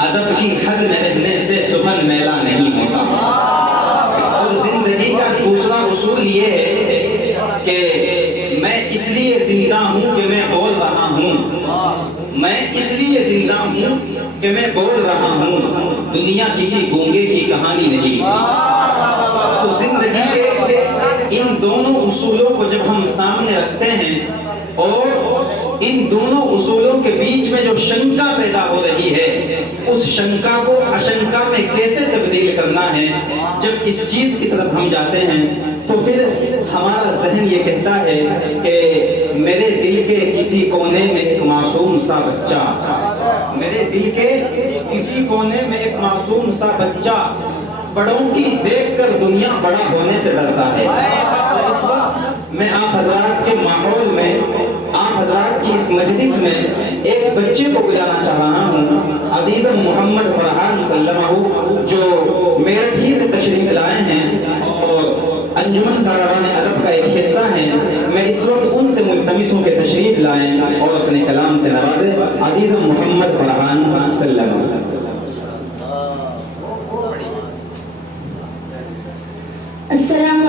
अदब की हद में रहने से सुखन मेला नहीं होता। और जिंदगी का दूसरा उसूल ये है कि मैं इसलिए जिंदा हूँ कि मैं बोल रहा हूँ, मैं इसलिए जिंदा हूँ कि मैं बोल रहा हूँ, दुनिया किसी गूंगे की कहानी नहीं। तो जिंदगी के इन दोनों उसूलों को जब हम सामने रखते हैं और इन दोनों उसूलों के बीच में जो शंका पैदा हो रही है, उस शंका को आशंका में कैसे तब्दील करना है, जब इस चीज की तरफ हम जाते हैं तो फिर हमारा जहन ये कहता है कि मेरे दिल के किसी कोने में एक मासूम सा बच्चा, मेरे दिल के किसी कोने में एक मासूम सा बच्चा बड़ों की देखकर दुनिया बड़ा होने से डरता है। तो इस वक्त मैं आप हजरात के माहौल में, आप हजरात की इस मजलिस में एक बच्चे को बुलाना चाह रहा हूँ, अजीज़म मोहम्मद फरहान सल्लल्लाहु, जो मेरठ ही से तशरीफ लाए हैं और अंजुमन कारवान अदब का एक हिस्सा है। मैं इस वक्त उनसे मुल्तमिस हूं कि तशरीफ लाएं और अपने कलाम से नवाजें। अजीज़म मोहम्मद फरहान सल्लल्लाहु। अस्सलामु